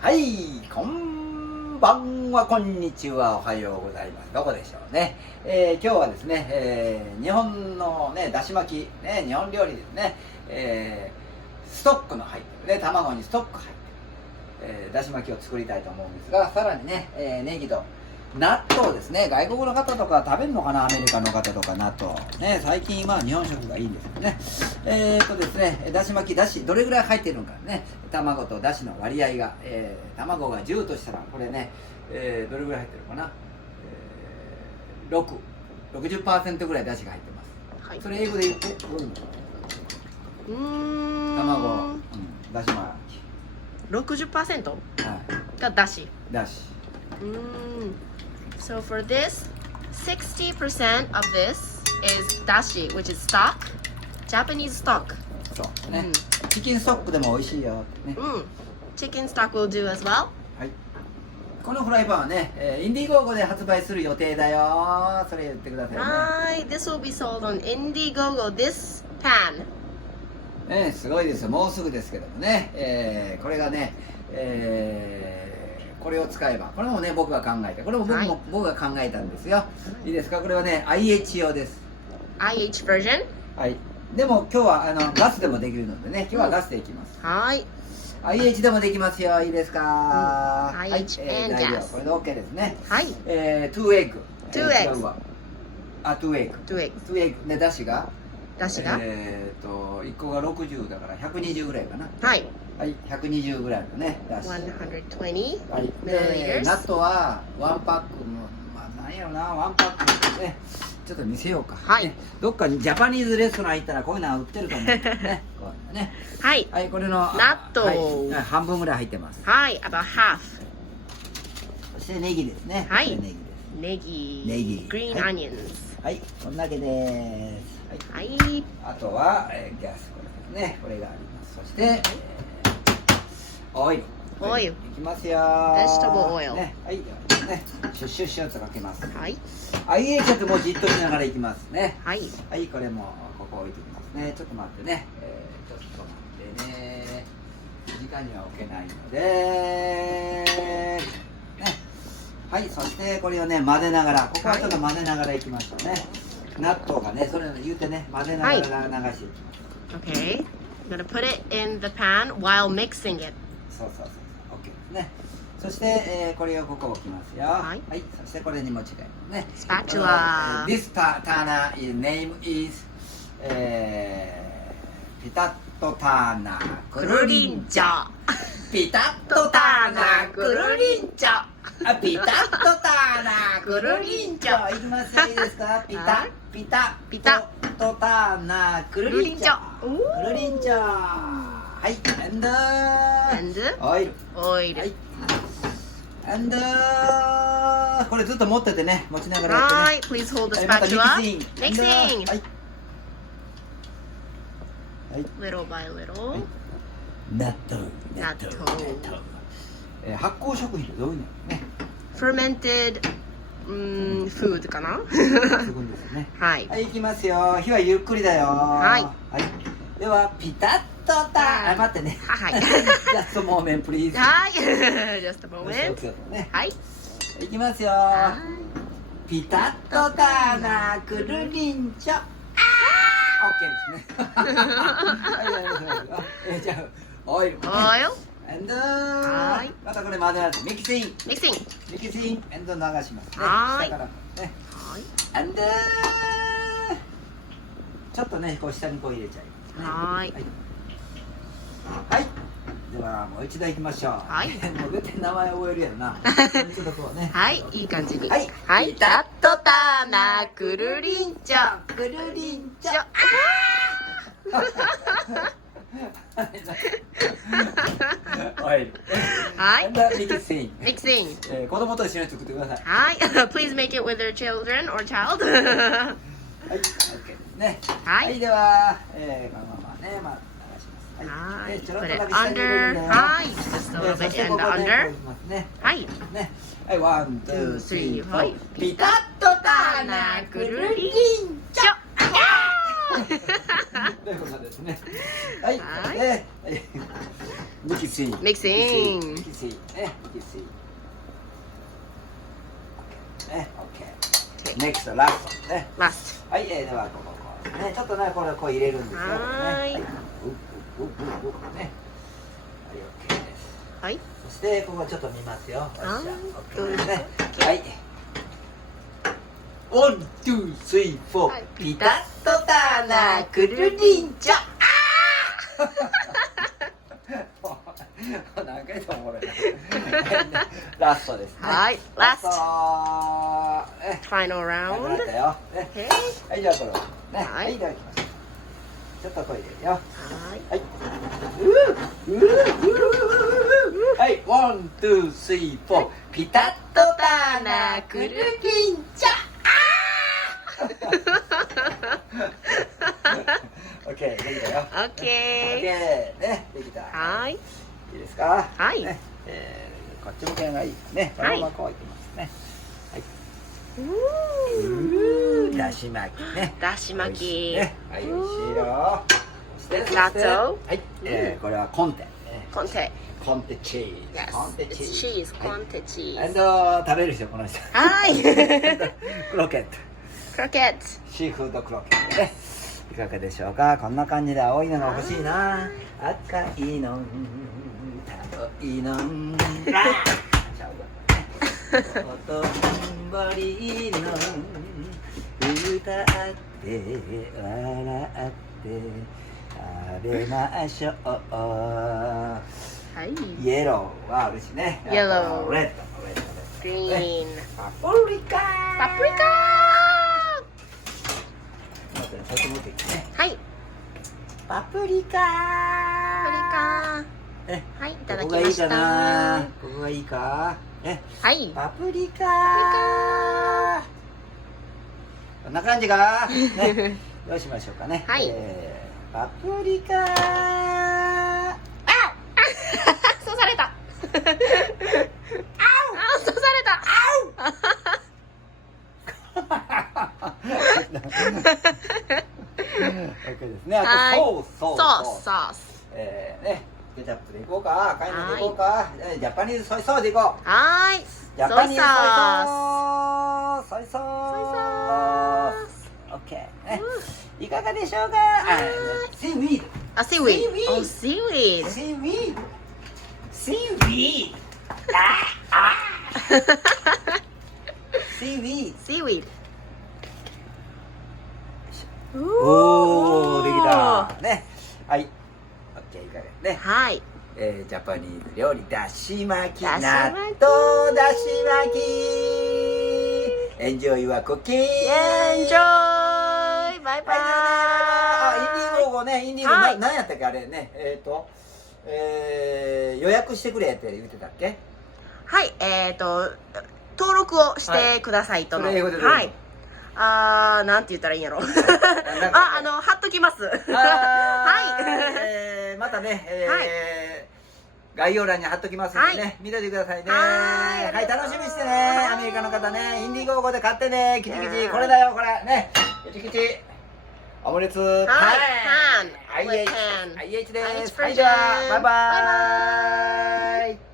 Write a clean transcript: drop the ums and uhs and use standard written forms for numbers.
はい、こんばんは、こんにちは、おはようございます。どこでしょうね。今日はですね、日本のね、だし巻き、ね、日本料理ですね、ストックの入ってるね、卵にストック入ってる、だし巻きを作りたいと思うんですが、さらにね、ネギと納豆ですね。外国の方とか食べるのかな、アメリカの方とか納豆。ね、最近は日本食がいいんですよね。ですね、だし巻き、だし、どれぐらい入ってるのかね、卵とだしの割合が、卵が10としたら、これね、どれぐらい入ってるかな、60% ぐらいだしが入ってます。はい、それ英語で言って、卵、だし巻き。60% はい、がだし。だし。So for this, 60% of this is dashi, which is stock, Japanese stock. そうね、チキンストックでも美味しいよってね。Chicken stock will do as well. はい。このフライパンはね、インディゴーゴで発売する予定だよ。それ言ってくださいね。はい、this will be sold on Indiegogo. This pan. ね、すごいですよ。もうすぐですけどもね。これがね、これを使えば、これもね、僕が考えた。これも僕が考えたんですよ。いいですか？これはね、IH 用です。IH version? はい。でも今日はガスでもできるのでね、今日はガスでいきます。はい。IH でもできますよ。いいですか？IH and gas。これで OK ですね。はい。2エッグ。2エッグ。2エッグ。2エッグ。2エッグ。で、だしが1個が60だから120ぐらいかな。はい。はい、120ぐらいのね、だし。120 はい。milliliters。納豆は1パックの、まあ、なんやろな、1パックね。ちょっと見せようか。はい。ね、どっかにジャパニーズレストラン行ったらこういうのは売ってると思うんですね。こうね。はい。はい、これの納豆、はい、半分ぐらい入ってます。はい、about half。そしてネギですね。はい。ネギです。ネギ。ネギ。green onions。はい、こんだけです。はい。あとは、ギャスこれですね。これがあります。そして、オイル。オイル。いきますよ。vegetable oil。ね、はい、ね、シュッシュッシュッとかけます。はい。IH だともうじっとしながらいきますね。はい。はい、これもここ置いてきますね。ちょっと待ってね。ちょっと待ってね。時間には置けないので、ね。はい、そしてこれをね、混ぜながら、ここはちょっと混ぜながらいきましょうね。納豆がね、それを言うてね、混ぜながら流していきます。Okay. I'm gonna put it in the pan while mixing it. そうそうそう、OK ですね。そして、これをここ置きますよ。はい。はい、そしてこれにも違いますね。Spatula. This Tana name is ピタッとターナーくるりんちょ。ピタッとターナーくるりんちょ。ピタッとターナーくるりんちょ。いきますよ、いいですか？ピタピタピタとターナーくるりんちょ。くるりんちょ。はい、andオイル。オイル。はい。and これずっと持っててね、持ちながらやってね。はい、please hold the また spatula. ミキシン。 Mixing. はい。はい。 Little by little. 納豆。発酵食品ってどういうのね。Fermented food かな？すごいですね。はい。はい、行きますよ。火はゆっくりだよ。はい。はい。では、ピタッとター。待ってね。はい。Just a moment, please. はい。Just a moment. はい。いきますよ。ピタッとターナーくるりんちょ。OK ですね。はい、じゃあ、オイル。Oil. and はい。またこれ混ぜます。ミキシン。Mixing. ミキシン。and 流しますね。はい。下からね。はい。and ちょっとね、こう下にこう入れちゃいますね。はい。はい。ではもう一度行きましょう。はい。もう絶対名前覚えるやろな。ちょっとこうね。はい、いい感じに。はい。はい。ピタッとターナーくるりんちょ。くるりんちょ。はい。はい。ミキシン。Mixing. 子供と一緒に作ってください。はい。Please make it with your children or child. はい。OK ですね。はい。では、このままね、まあ流します。はい。ちょろっ Put と it だけ下に入れるん under. だよ。はい。Just a little そ bit して and ここで under. こうしますね。はい。ね。はい、ワン、ツー、スリー、フォー。ピタッとターナーくるりんちょ。ということですね。はい。はいね。ミキシー。 Mixing. ミキシー。ね。ミキシー。ね。オッケー。ネクストラストね。 Last. はい。ではここね、ちょっとねこれこう入れるんですよ。はーいね。ね。はい。オッケーです。はい。そしてここちょっと見ますよ。はいオッケーですね。はい。ワン、ツー、スリー、フォー。ピタッとターナーくるりんちょ。何回でもおもろいな。ラストですね。はいラスト。 Final なくな round. ったよ。ね。 Okay. はい、じゃあこれをね。ははいい、いただきます。ちょっと声入れるよ。はい。はい。はい、ワン、ツー、スリー、フォー。ピタッとターナーくるりんちょ。オッケー、できたよ。オッケ Okay. ー、ね、できた。はい。いいですか。はいね、こっち向けがいいですね。このままこういきますね。だし巻きね。だし巻き。ね、はい、美味しいよ。そしてナッツはい、これはコンテ。コンテ。コンテチーズ。 Yes. コンテ It's チーズ。 cheese. コンテチーズ。食べる人、この人。はい。クロケット。クロケット。シーフードクロケットね。いかがでしょうか。こんな感じで青いのが欲しいな。赤いの、青いの。おとんぼりの歌って笑って食べましょう。はい。イエローはあるしね。イエローあとレッド。グリーン。パプリカ。パプリカ。待って、そっち持ってきてね。はい。パプリカ。パプリカ。え、はい、いただここがいいかきました。な。ここがいいか。え、はい。パプリカ。こんな感じか。ね、どうしましょうかね。はいパプリカ。そうされた。そうされた。OK ですね。あはいとソース。ソース。ね、ケチャップでいこうか、カイナでいこうか、ジャパニーズソイソースでいこう。はーい。ジャパニーズソイソソイソース。ソイソーース。オッケー。ね、いかがでしょうか。シーウィード。あ、シーウィード。お、シーウィード。シーウィード。シーウィード。シーウィード。シーウィード。おー、できた。ね。はい。オッケー、いかがね。はい。ジャパニーズ料理だし巻き、だし納巻き豆だし巻き。エンジョイはクッキー。エンジョイ。バイバイ。あ、インディゴーゴね、インディゴーゴ、はい何やったっけあれね、予約してくれって言ってたっけ？はい、登録をしてくださいとの。それ英語でどういうの？はい。なんて言ったらいいんやろ。なんか貼っときます。はい。またね、概要欄に貼っときますんでね、見ててくださいね。はいはい、楽しみにしてね。アメリカの方ね、インディゴーゴで買ってね、キチキチ、これだよ、これ、ね。キチキチ。オムレツ、はい、パン。 IH IH です。 IH はい、じゃあ、バイババイバーイ。